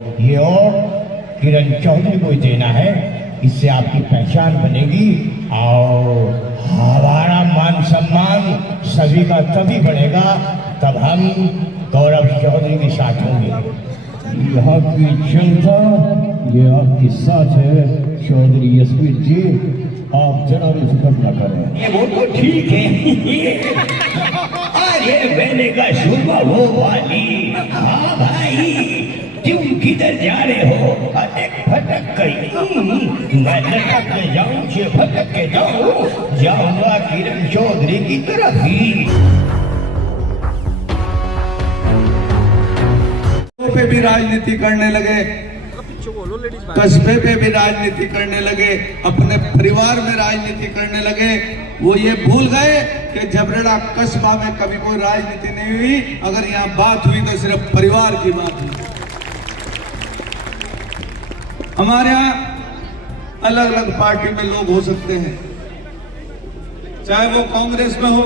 ये और किरण चौधरी को देना है, इससे आपकी पहचान बनेगी और हमारा मान सम्मान सभी का तभी बढ़ेगा तब हम गौरव चौधरी के साथ होंगे। यहाँ की जनता ये आपके साथ है चौधरी यशवीर जी, आप जरा भी फिक्र न करें। ये वो तो ठीक है। अरे मैंने कहा सुबह वो वाली, हाँ भाई तुम किधर जा रहे हो? अरे भटक गई, मैं लटक के जाऊं से भटक के जाऊंगा किरण चौधरी की तरफ ही। पे भी राजनीति करने लगे, कस्बे पे भी राजनीति करने लगे, अपने परिवार में राजनीति करने लगे। वो ये भूल गए कि जबरेड़ा कस्बा में कभी कोई राजनीति नहीं हुई, अगर यहाँ बात हुई तो सिर्फ परिवार की बात हुई। हमारे यहाँ अलग अलग पार्टी में लोग हो सकते हैं, चाहे वो कांग्रेस में हो,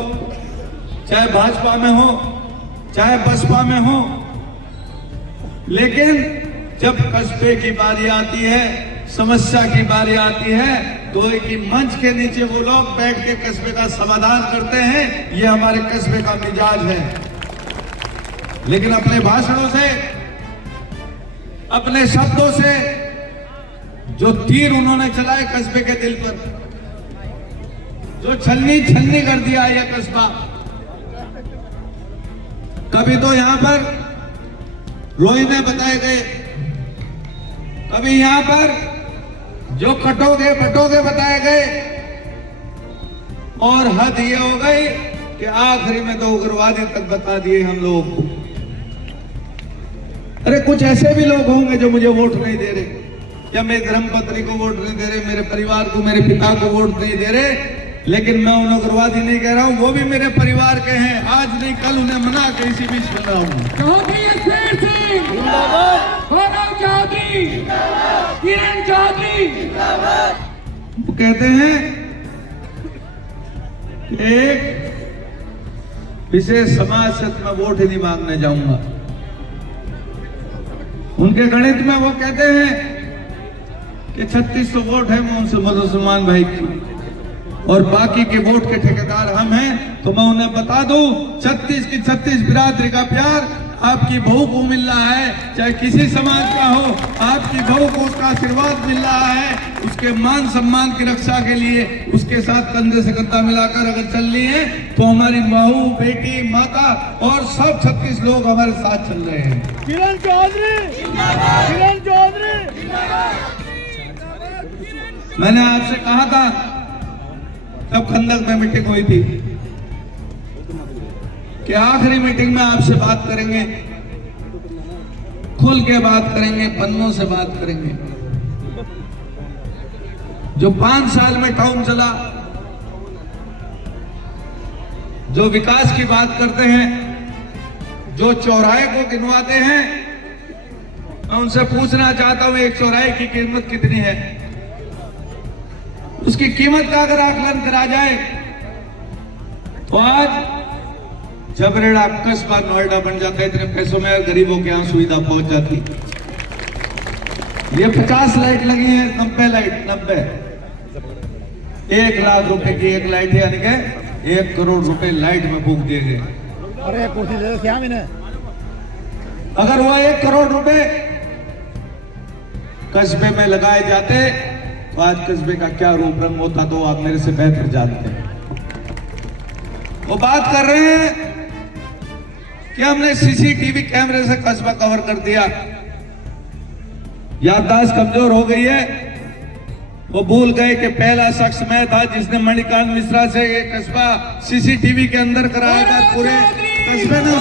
चाहे भाजपा में हो, चाहे बसपा में हो, लेकिन जब कस्बे की बारी आती है, समस्या की बारी आती है, तो एक ही मंच के नीचे वो लोग बैठ के कस्बे का समाधान करते हैं। ये हमारे कस्बे का मिजाज है। लेकिन अपने भाषणों से, अपने शब्दों से जो तीर उन्होंने चलाए कस्बे के दिल पर, जो छन्नी छन्नी कर दिया यह कस्बा। कभी तो यहां पर रोहिने बताए गए, कभी यहां पर जो कटोगे बटोगे बताए गए, और हद ये हो गई कि आखिरी में तो उग्रवादी तक बता दिए हम लोग। अरे कुछ ऐसे भी लोग होंगे जो मुझे वोट नहीं दे रहे, या मेरी धर्मपत्नी को वोट नहीं दे रहे, मेरे परिवार को, मेरे पिता को वोट नहीं दे रहे, लेकिन मैं उन्हें उग्रवादी नहीं कह रहा हूं, वो भी मेरे परिवार के हैं। आज नहीं कल उन्हें मना के इसी बीच मिल रहा हूं। किरण चौधरी वो कहते हैं एक विशेष समाज से मैं वोट ही नहीं मांगने जाऊंगा। उनके गणित में वो कहते हैं कि 3600 वोट है मुझसे मुसलमान भाई की, और बाकी के वोट के ठेकेदार हम हैं। तो मैं उन्हें बता दूं, 36 की 36 बिरादरी का प्यार आपकी बहू को मिल रहा है, चाहे किसी समाज का हो, आपकी बहू को उसका आशीर्वाद मिल रहा है। उसके मान सम्मान की रक्षा के लिए उसके साथ कंधे से कंधा मिलाकर अगर चल रही है, तो हमारी बहू, बेटी, माता और सब 36 लोग हमारे साथ चल रहे हैं। किरण चौधरी, किरण चौधरी। मैंने आपसे कहा था तब खंदक में मीटिंग हुई थी कि आखिरी मीटिंग में आपसे बात करेंगे, खुल के बात करेंगे, पन्नों से बात करेंगे। जो 5 साल में टाउन चला, जो विकास की बात करते हैं, जो चौराहे को गिनवाते हैं, मैं उनसे पूछना चाहता हूं एक चौराहे की कीमत कितनी है? उसकी कीमत का अगर आकलन करा जाए तो आज जबरेड़ा कस्बा नोएडा बन जाता है इतने पैसों में, गरीबों के यहाँ सुविधा पहुंच जाती। ये 50 लाइट लगी है, 90 लाइट, 90 1 लाख रुपए की एक लाइट है, यानी कि 1 करोड़ रुपए लाइट में फूक दिए गए। अरे कुर्सी दे दो क्या मैंने? अगर वो 1 करोड़ रुपए कस्बे में लगाए जाते तो आज कस्बे का क्या रूप रंग होता, तो आप मेरे से बेहतर जानते हैं। वो बात कर रहे हैं कि हमने सीसीटीवी कैमरे से कस्बा कवर कर दिया। याददाश्त कमजोर हो गई है। वो भूल गए कि पहला शख्स मैं था जिसने मणिकांत मिश्रा से ये कस्बा सीसीटीवी के अंदर कराया था। पूरे कस्बे ने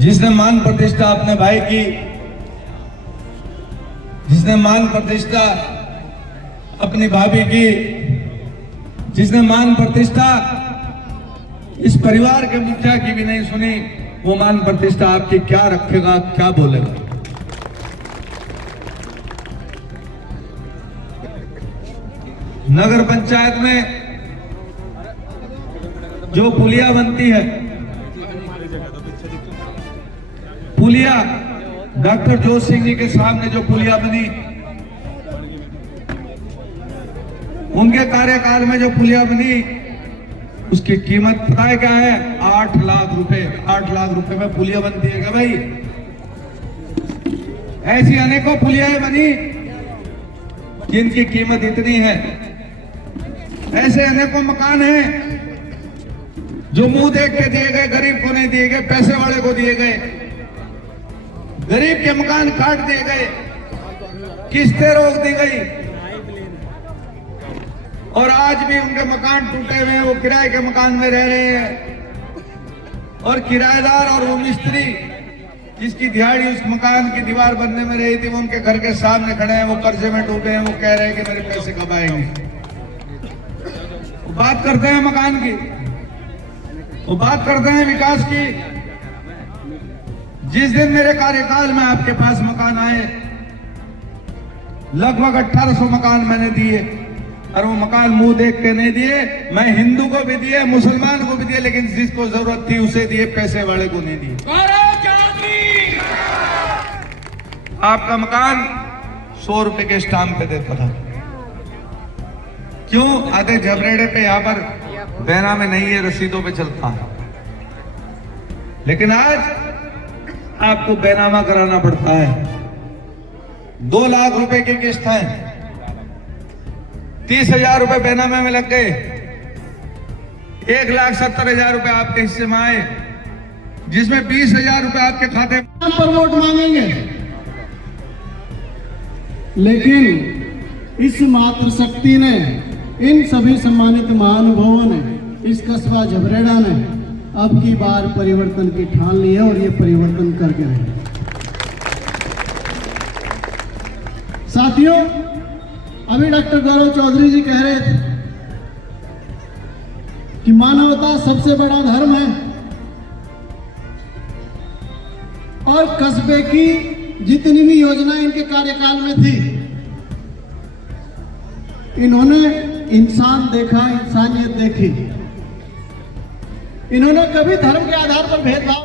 जिसने मान प्रतिष्ठा अपने भाई की, जिसने मान प्रतिष्ठा अपनी भाभी की, जिसने मान प्रतिष्ठा इस परिवार के मुखिया की भी नहीं सुनी, वो मान प्रतिष्ठा आपकी क्या रखेगा, क्या बोलेगा? नगर पंचायत में जो पुलिया बनती है, पुलिया डॉक्टर जोत सिंह जी के सामने जो पुलिया बनी, उनके कार्यकाल में जो पुलिया बनी, उसकी कीमत पता है क्या है? 8 लाख रुपए। 8 लाख रुपए में पुलिया बनती है क्या भाई? ऐसी अनेकों पुलियाएं बनी जिनकी कीमत इतनी है। ऐसे अनेकों मकान हैं जो मुंह देख के दिए गए, गरीब को नहीं दिए गए, पैसे वाले को दिए गए। गरीब के मकान काट दिए गए, किस्तें रोक दी गई, और आज भी उनके मकान टूटे हुए हैं, वो किराए के मकान में रह रहे हैं। और किराएदार और वो मिस्त्री जिसकी दिहाड़ी उस मकान की दीवार बनने में रही थी, वो उनके घर के सामने खड़े हैं, वो कर्जे में डूबे हैं, वो कह रहे हैं कि मेरे पैसे कब आएंगे। वो बात करते हैं मकान की, वो बात करते हैं विकास की। जिस दिन मेरे कार्यकाल में आपके पास मकान आए, लगभग 1800 मकान मैंने दिए, और वो मकान मुंह देख के नहीं दिए। मैं हिंदू को भी दिए, मुसलमान को भी दिए, लेकिन जिसको जरूरत थी उसे दिए, पैसे वाले को नहीं दिए। आपका मकान 100 रुपए के स्टाम्प पे देता था। क्यों? आधे झबरेड़े पे यहां पर बैना में नहीं है, रसीदों पे चलता है। लेकिन आज आपको बैनामा कराना पड़ता है। 2 लाख रुपए की किस्त है, 30,000 रुपए बैनामा में लग गए, 1,70,000 रुपए आपके हिस्से में आए, जिसमें 20,000 रुपए आपके खाते पर वोट मांगेंगे, लेकिन इस मातृशक्ति ने, इन सभी सम्मानित महानुभावों ने, इस कस्बा झबरेड़ा ने अब की बार परिवर्तन की ठान ली है और ये परिवर्तन करके रहे। साथियों, अभी डॉक्टर गौरव चौधरी जी कह रहे थे कि मानवता सबसे बड़ा धर्म है, और कस्बे की जितनी भी योजना इनके कार्यकाल में थी, इन्होंने इंसान देखा, इंसानियत देखी। इन्होंने कभी धर्म के आधार पर भेदभाव